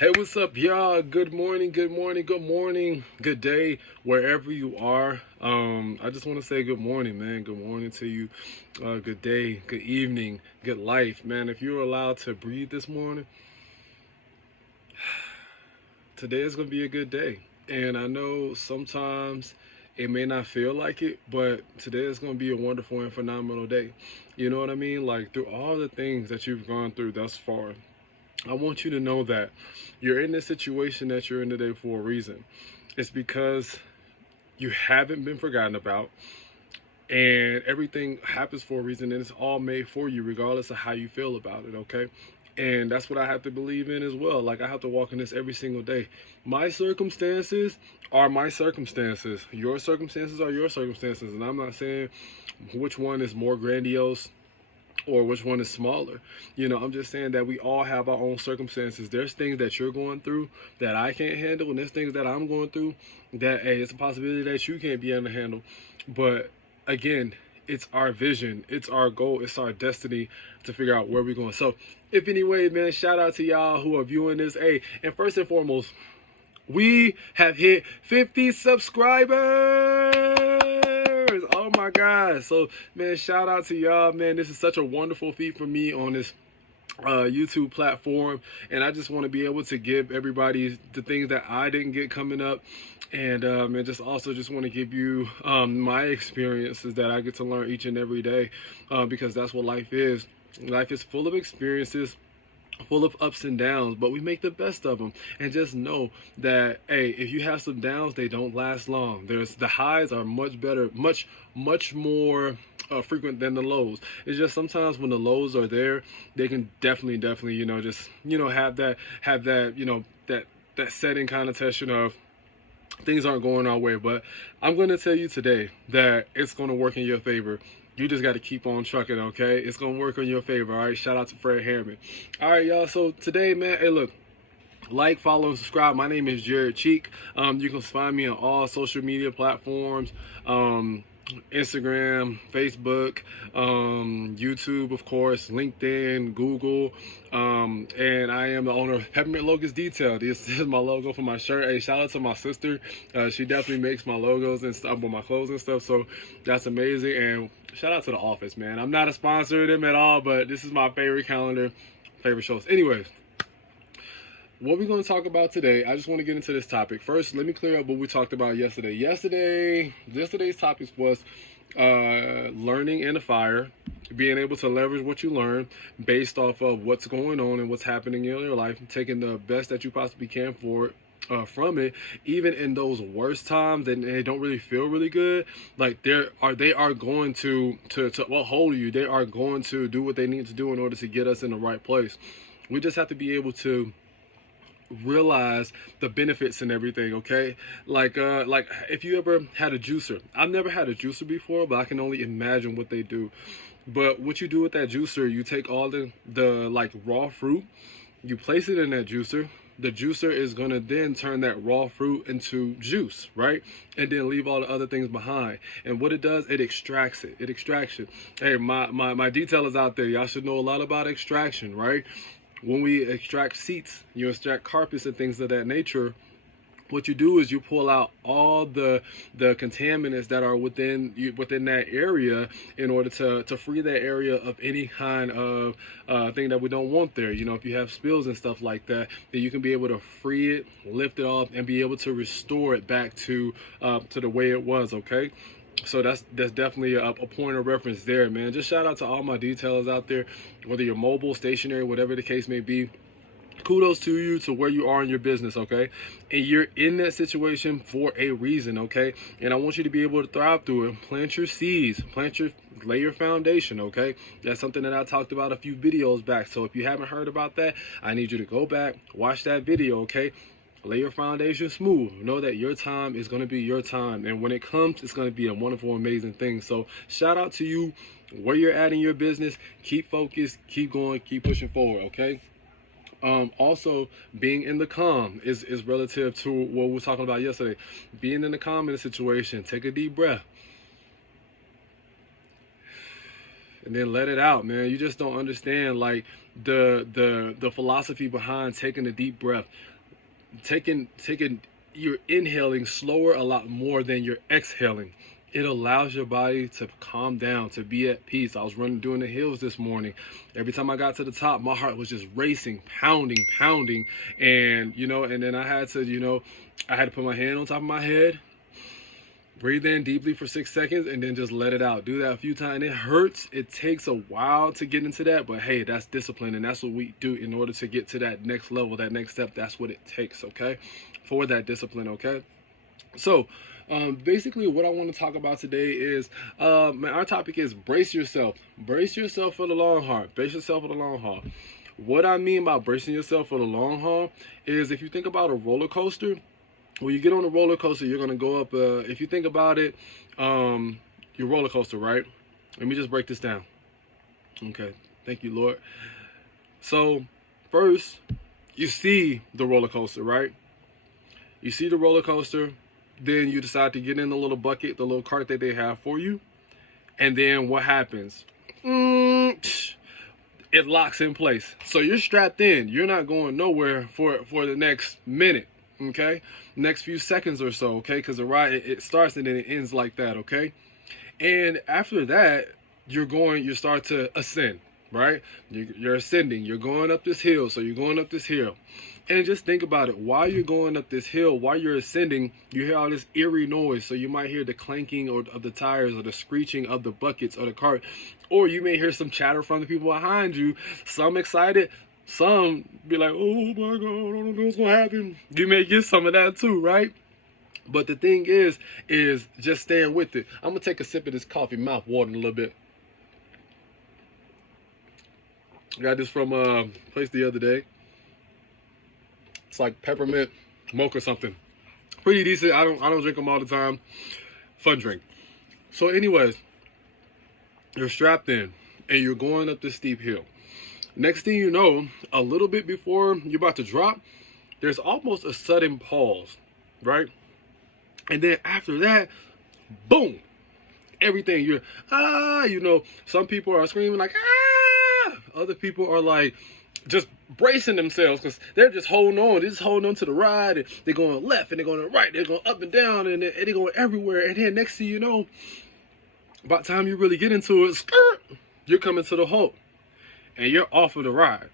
Hey, what's up, y'all? Good morning, good morning, good morning, good day, wherever you are. I just want to say good morning, man. Good morning to you. Good day, good evening, good life, man. If you're allowed to breathe this morning, today is gonna be a good day. And I know sometimes it may not feel like it, but today is gonna be a wonderful and phenomenal day. You know what I mean? Like through all the things that you've gone through thus far, I want you to know that you're in the situation that you're in today for a reason. It's because you haven't been forgotten about, and everything happens for a reason, and it's all made for you, regardless of how you feel about it, okay? And that's what I have to believe in as well. Like, I have to walk in this every single day. My circumstances are my circumstances. Your circumstances are your circumstances. And I'm not saying which one is more grandiose or which one is smaller. I'm just saying that we all have our own circumstances. There's things that you're going through that I can't handle, and there's things that I'm going through that, hey, it's a possibility that you can't be able to handle. But again, it's our vision, it's our goal, it's our destiny to figure out where we're going. So, if anyway, man, shout out to y'all who are viewing this. Hey, and first and foremost, we have hit 50 subscribers. Oh my God. So, man, shout out to y'all, man. This is such a wonderful feat for me on this YouTube platform. And I just want to be able to give everybody the things that I didn't get coming up. And just also just want to give you my experiences that I get to learn each and every day, because that's what life is. Life is full of experiences, full of ups and downs, but we make the best of them. And just know that, hey, if you have some downs, they don't last long. There's the highs are much better, much more frequent than the lows. It's just sometimes when the lows are there, they can definitely just have that that setting connotation of things aren't going our way. But I'm going to tell you today that it's going to work in your favor. You just got to keep on trucking, okay? It's going to work in your favor, all right? Shout out to Fred Harriman. All right, y'all. So today, man, hey, look. Like, follow, and subscribe. My name is Jared Cheek. You can find me on all social media platforms. Instagram, Facebook, YouTube, of course, LinkedIn, Google, and I am the owner of Peppermint Logos Detail. This is my logo for my shirt. Hey, shout out to my sister. She definitely makes my logos and stuff with my clothes and stuff, so that's amazing. And shout out to The Office, man. I'm not a sponsor of them at all, but this is my favorite calendar, favorite shows. Anyways, what we're going to talk about today, I just want to get into this topic. First, let me clear up what we talked about yesterday. Yesterday's topic was learning in the fire, being able to leverage what you learn based off of what's going on and what's happening in your life, taking the best that you possibly can for it. From it, even in those worst times, and they don't really feel really good. Like they are going to well, hold you. They are going to do what they need to do in order to get us in the right place. We just have to be able to realize the benefits and everything, okay? Like if you ever had a juicer. I've never had a juicer before, but I can only imagine what they do. But what you do with that juicer, you take all the like raw fruit, you place it in that juicer. The juicer is going to then turn that raw fruit into juice, right? And then leave all the other things behind. And what it does, it extracts it. It extracts it. Hey, my detailers out there, y'all should know a lot about extraction, right? When we extract seats, you extract carpets and things of that nature, what you do is you pull out all the contaminants that are within that area in order to free that area of any kind of thing that we don't want there. If you have spills and stuff like that, then you can be able to free it, lift it off, and be able to restore it back to the way it was, okay? So that's definitely a point of reference there, man. Just shout out to all my detailers out there, whether you're mobile, stationary, whatever the case may be. Kudos to you to where you are in your business, okay? And you're in that situation for a reason, okay? And I want you to be able to thrive through it. Plant your seeds, lay your foundation, okay? That's something that I talked about a few videos back. So if you haven't heard about that, I need you to go back, watch that video, okay? Lay your foundation smooth. Know that your time is going to be your time. And when it comes, it's going to be a wonderful, amazing thing. So shout out to you where you're at in your business. Keep focused, keep going, keep pushing forward, okay? Also, being in the calm is relative to what we were talking about yesterday. Being in the calm in a situation, take a deep breath. and then let it out, man. You just don't understand like the philosophy behind taking a deep breath, taking you're inhaling slower a lot more than you're exhaling. It allows your body to calm down, to be at peace. I was running doing the hills this morning. Every time I got to the top, my heart was just racing, pounding, and and then I had to, I had to put my hand on top of my head, breathe in deeply for 6 seconds, and then just let it out. Do that a few times. It hurts. It takes a while to get into that, but hey, that's discipline, and that's what we do in order to get to that next level, that next step. That's what it takes, okay, for that discipline, okay? So, basically what I want to talk about today is, our topic is brace yourself. Brace yourself for the long haul. Brace yourself for the long haul. What I mean by bracing yourself for the long haul is, if you think about a roller coaster, when you get on a roller coaster, you're going to go up, if you think about it, your roller coaster, right? Let me just break this down. Okay. Thank you, Lord. So first, you see the roller coaster, right? You see the roller coaster, then you decide to get in the little bucket, the little cart that they have for you. And then what happens? It locks in place. So you're strapped in. You're not going nowhere for the next minute, okay? Next few seconds or so, okay? Because the ride, it starts and then it ends like that, okay? And after that, you start to ascend, right? You're ascending. You're going up this hill. So you're going up this hill. And just think about it. While you're going up this hill, while you're ascending, you hear all this eerie noise. So you might hear the clanking of the tires, or the screeching of the buckets or the cart. Or you may hear some chatter from the people behind you. Some excited, some be like, oh my God, I don't know what's going to happen. You may get some of that too, right? But the thing is just staying with it. I'm going to take a sip of this coffee, mouth watering a little bit. Got this from a place the other day. It's like peppermint mocha or something. Pretty decent. I don't drink them all the time. Fun drink. So anyways, you're strapped in and you're going up this steep hill. Next thing you know, a little bit before you're about to drop, there's almost a sudden pause, right? And then after that, boom, everything some people are screaming like, ah! Other people are like just bracing themselves because they're just holding on. They're just holding on to the ride. And they're going left and they're going right. They're going up and down and they're going everywhere. And then next thing you know, by the time you really get into it, you're coming to the halt and you're off of the ride.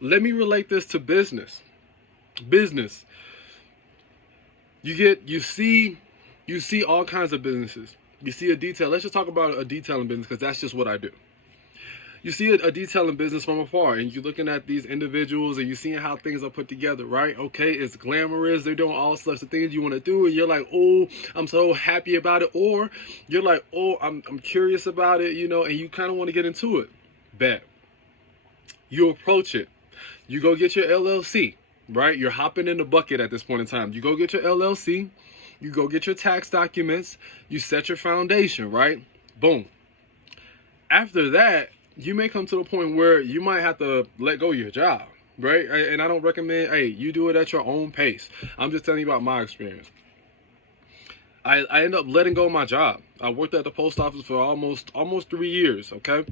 Let me relate this to business. Business. You see all kinds of businesses. You see a detail. Let's just talk about a detailing business because that's just what I do. You see a detailing business from afar, and you're looking at these individuals, and you're seeing how things are put together, right? Okay, it's glamorous. They're doing all sorts of things you want to do, and you're like, oh, I'm so happy about it. Or you're like, oh, I'm curious about it, and you kind of want to get into it. Bet. You approach it. You go get your LLC, right? You're hopping in the bucket at this point in time. You go get your LLC. You go get your tax documents. You set your foundation, right? Boom. After that, you may come to the point where you might have to let go of your job, right? And I don't recommend, hey, you do it at your own pace. I'm just telling you about my experience. I ended up letting go of my job. I worked at the post office for almost 3 years, okay?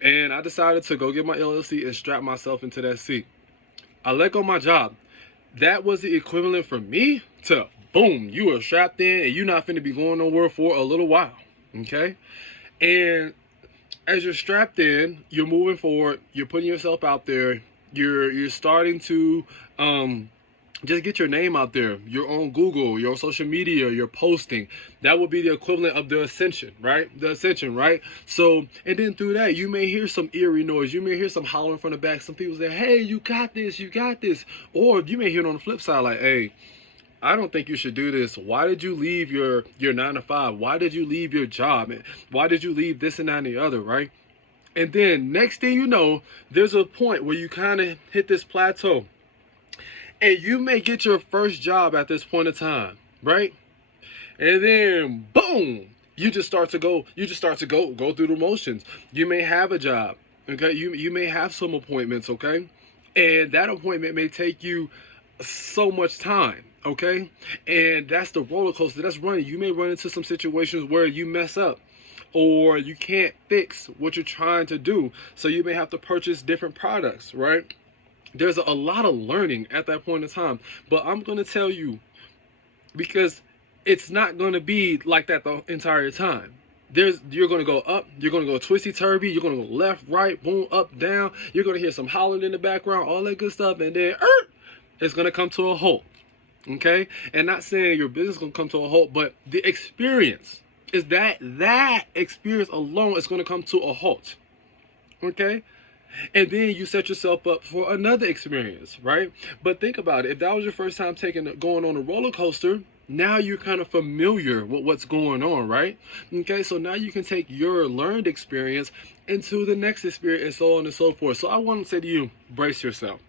And I decided to go get my LLC and strap myself into that seat. I let go of my job. That was the equivalent for me to, boom, you are strapped in and you're not finna be going nowhere for a little while, okay? And as you're strapped in, you're moving forward, you're putting yourself out there, you're starting to just get your name out there. You're on Google, you're on social media, you're posting. That would be the equivalent of the ascension, right? The ascension, right? So, and then through that, you may hear some eerie noise. You may hear some hollering from the back. Some people say, hey, you got this, you got this. Or you may hear it on the flip side like, hey, I don't think you should do this. Why did you leave your 9 to 5? Why did you leave your job? Why did you leave this and that and the other, right? And then next thing you know, there's a point where you kind of hit this plateau. And you may get your first job at this point in time, right? And then boom, you just start to go through the motions. You may have a job, okay? You may have some appointments, okay? And that appointment may take you so much time, okay? And that's the roller coaster that's running. You may run into some situations where you mess up, or you can't fix what you're trying to do. So you may have to purchase different products, right? There's a lot of learning at that point in time. But I'm going to tell you, because it's not going to be like that the entire time. You're going to go up, you're going to go twisty turvy, you're going to go left, right, boom, up, down. You're going to hear some hollering in the background, all that good stuff, and then it's going to come to a halt. Okay? And not saying your business is going to come to a halt, but the experience is that experience alone is going to come to a halt. Okay? And then you set yourself up for another experience, right? But think about it. If that was your first time going on a roller coaster, now you're kind of familiar with what's going on, right? Okay, so now you can take your learned experience into the next experience and so on and so forth. So I want to say to you, brace yourself.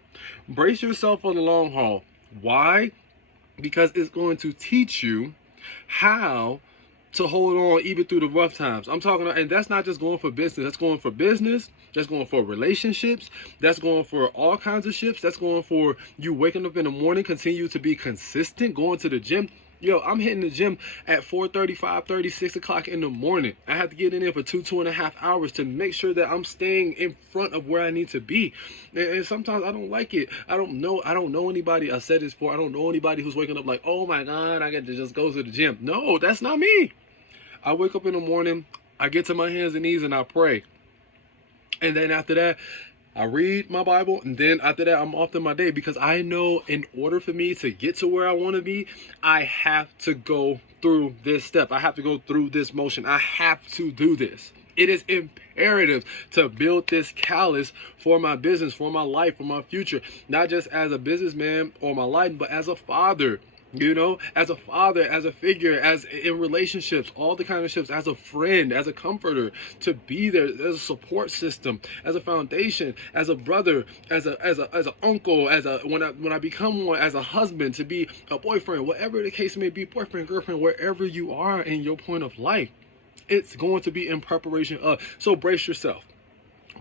Brace yourself on the long haul. Why? Because it's going to teach you how to hold on even through the rough times. I'm talking, and that's not just going for business. That's going for business. That's going for relationships. That's going for all kinds of ships. That's going for you waking up in the morning, continue to be consistent, going to the gym. Yo, I'm hitting the gym at 4:30, 5:30, 6 o'clock in the morning. I have to get in there for 2.5 hours to make sure that I'm staying in front of where I need to be. And sometimes I don't like it. I don't know anybody. I said this before. I don't know anybody who's waking up like, oh my God, I get to just go to the gym. No, that's not me. I wake up in the morning, I get to my hands and knees and I pray. And then after that, I read my Bible, and then after that, I'm off to my day, because I know in order for me to get to where I want to be, I have to go through this step. I have to go through this motion. I have to do this. It is imperative to build this callus for my business, for my life, for my future, not just as a businessman or my life, but as a father. You know, as a father, as a figure, as in relationships, all the kind of ships, as a friend, as a comforter, to be there as a support system, as a foundation, as a brother, as an uncle, when I become one, as a husband, to be a boyfriend, whatever the case may be, boyfriend, girlfriend, wherever you are in your point of life, it's going to be in preparation of. So brace yourself.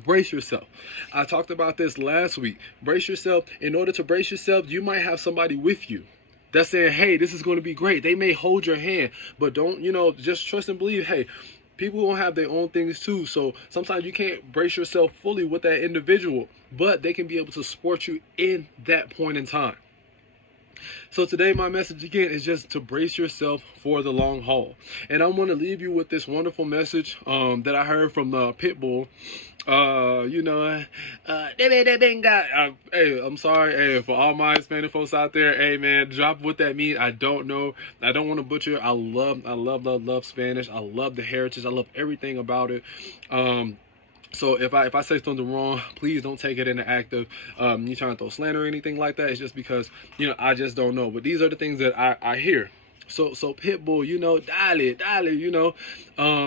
Brace yourself. I talked about this last week. Brace yourself. In order to brace yourself, you might have somebody with you that's saying, hey, this is going to be great. They may hold your hand, but don't, just trust and believe, hey, people don't have their own things too. So sometimes you can't brace yourself fully with that individual, but they can be able to support you in that point in time. So today, my message again is just to brace yourself for the long haul. And I want to leave you with this wonderful message that I heard from Pitbull. Hey, I'm sorry. Hey, for all my Hispanic folks out there, hey man, drop what that means. I don't know. I don't want to butcher. I love Spanish. I love the heritage. I love everything about it. So if I say something wrong, please don't take it in the act of you trying to throw slander or anything like that. It's just because, I just don't know. But these are the things that I hear. So Pitbull, dale,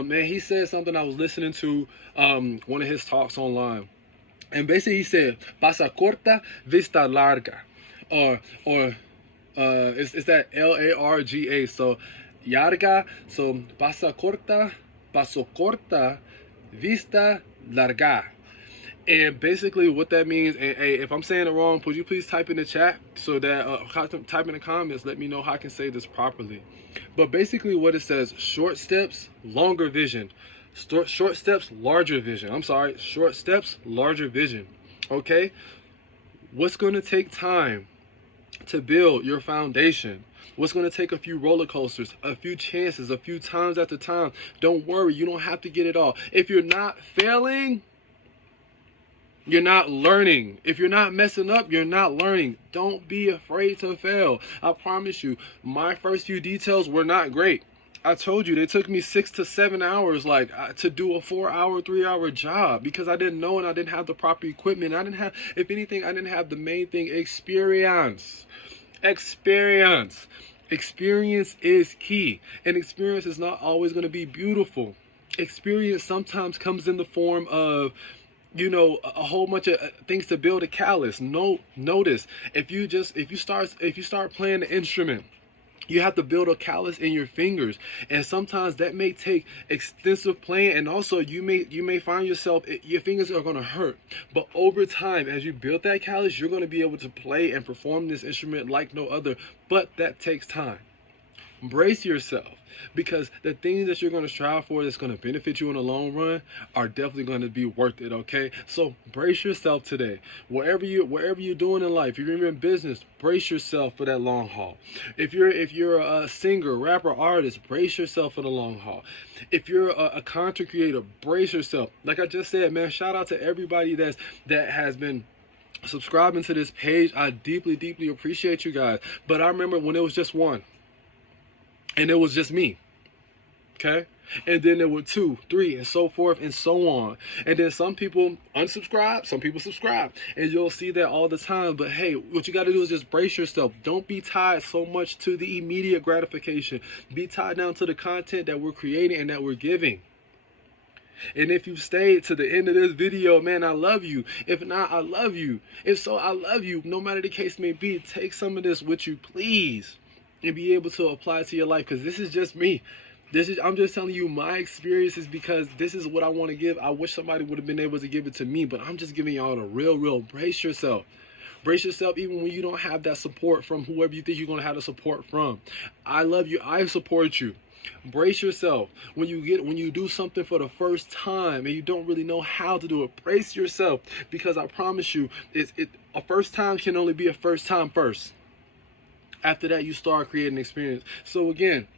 man, he said something. I was listening to one of his talks online. And basically he said, pasa corta, vista larga. Or it's that LARGA. So yarga, so paso corta, vista larga. And basically what that means, and hey, if I'm saying it wrong, would you please type in the chat so that type in the comments, let me know how I can say this properly. But basically what it says, short steps, longer vision. Short steps, larger vision. I'm sorry, short steps, larger vision. Okay? What's going to take time to build your foundation? What's going to take a few roller coasters, a few chances, a few times at the time? Don't worry, you don't have to get it all. If you're not failing, you're not learning. If you're not messing up, you're not learning. Don't be afraid to fail. I promise you, my first few details were not great. I told you, they took me 6 to 7 hours to do a 4-hour, 3-hour job because I didn't know and I didn't have the proper equipment. I didn't have, if anything, I didn't have the main thing, experience. Experience is key, and experience is not always going to be beautiful. Experience sometimes comes in the form of a whole bunch of things to build a callus. Notice if you start playing the instrument, you have to build a callus in your fingers, and sometimes that may take extensive playing, and also you may find yourself, your fingers are going to hurt. But over time, as you build that callus, you're going to be able to play and perform this instrument like no other. But that takes time. Brace yourself, because the things that you're going to strive for that's going to benefit you in the long run are definitely going to be worth it. Okay, so brace yourself today. Wherever you're doing in life, if you're in business, brace yourself for that long haul. If you're a singer, rapper, artist, brace yourself for the long haul. If you're a content creator, brace yourself. Like I just said, man, shout out to everybody that has been subscribing to this page. I deeply appreciate you guys. But I remember when it was just one, and it was just me. Okay, and then there were 2, 3, and so forth and so on. And then some people unsubscribe, some people subscribe, and you'll see that all the time. But hey, what you got to do is just brace yourself. Don't be tied so much to the immediate gratification. Be tied down to the content that we're creating and that we're giving. And if you've stayed to the end of this video, man, I love you. If not, I love you. If so, I love you. No matter the case may be, take some of this with you, please, and be able to apply to your life, because this is just me. I'm just telling you my experiences, because this is what I want to give. I wish somebody would have been able to give it to me, but I'm just giving y'all the real. Brace yourself. Brace yourself even when you don't have that support from whoever you think you're going to have the support from. I love you. I support you. Brace yourself when you do something for the first time and you don't really know how to do it. Brace yourself, because I promise you, a first time can only be a first time first. After that, you start creating experience. So again,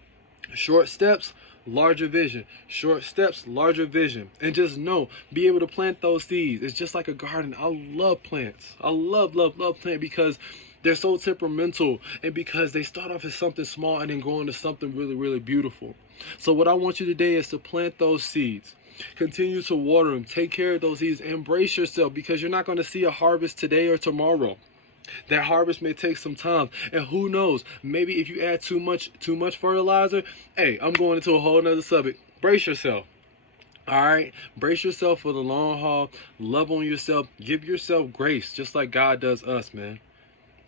short steps, larger vision. Short steps, larger vision. And just know, be able to plant those seeds. It's just like a garden. I love plants. I love plants, because they're so temperamental, and because they start off as something small and then grow into something really beautiful. So what I want you today is to plant those seeds. Continue to water them. Take care of those seeds. Embrace yourself, because you're not going to see a harvest today or tomorrow. That harvest may take some time, and who knows, maybe if you add too much fertilizer, hey, I'm going into a whole nother subject. Brace yourself. All right, brace yourself for the long haul. Love on yourself. Give yourself grace, just like God does us, man.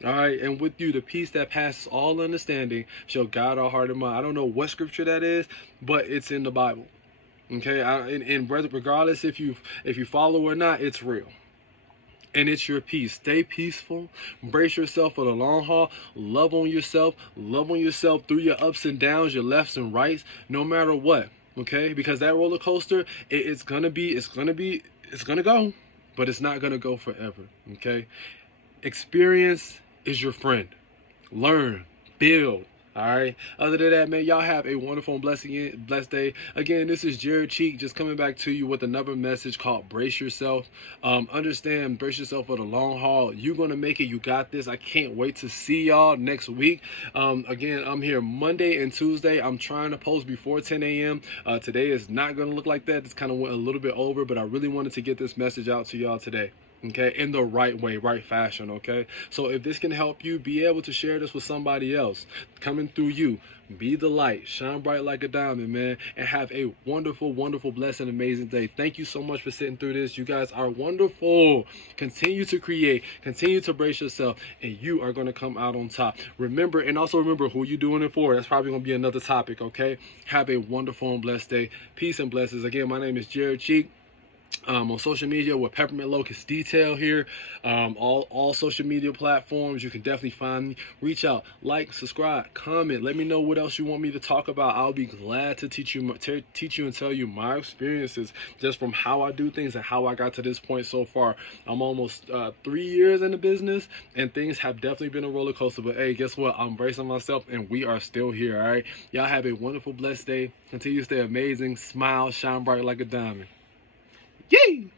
All right, and with you, the peace that passes all understanding shall guide our heart and mind. I don't know what scripture that is, but it's in the Bible. Okay, and regardless if you follow or not, it's real. And it's your peace. Stay peaceful. Brace yourself for the long haul. Love on yourself. Love on yourself through your ups and downs, your lefts and rights, no matter what. Okay, because that roller coaster, it's gonna go, but it's not gonna go forever. Okay, experience is your friend. Learn, build. All right. Other than that, man, y'all have a wonderful and blessed day. Again, this is Jared Cheek, just coming back to you with another message called Brace Yourself. Understand, brace yourself for the long haul. You're going to make it. You got this. I can't wait to see y'all next week. Again, I'm here Monday and Tuesday. I'm trying to post before 10 a.m. Today is not going to look like that. It's kind of went a little bit over, but I really wanted to get this message out to y'all today. Okay, in the right way, right fashion. Okay, so if this can help you be able to share this with somebody else coming through you, be the light, shine bright like a diamond, man, and have a wonderful, blessed, and amazing day. Thank you so much for sitting through this. You guys are wonderful. Continue to create, continue to brace yourself, and you are going to come out on top. Remember, and also remember who you're doing it for. That's probably going to be another topic. Okay, have a wonderful and blessed day. Peace and blessings. Again, my name is Jared Cheek. On social media with Peppermint Locust Detail here. All social media platforms, you can definitely find me. Reach out, like, subscribe, comment. Let me know what else you want me to talk about. I'll be glad to teach you and tell you my experiences just from how I do things and how I got to this point so far. I'm almost 3 years in the business, and things have definitely been a roller coaster. But hey, guess what? I'm bracing myself, and we are still here. All right, y'all have a wonderful, blessed day. Continue to stay amazing. Smile, shine bright like a diamond. Yay!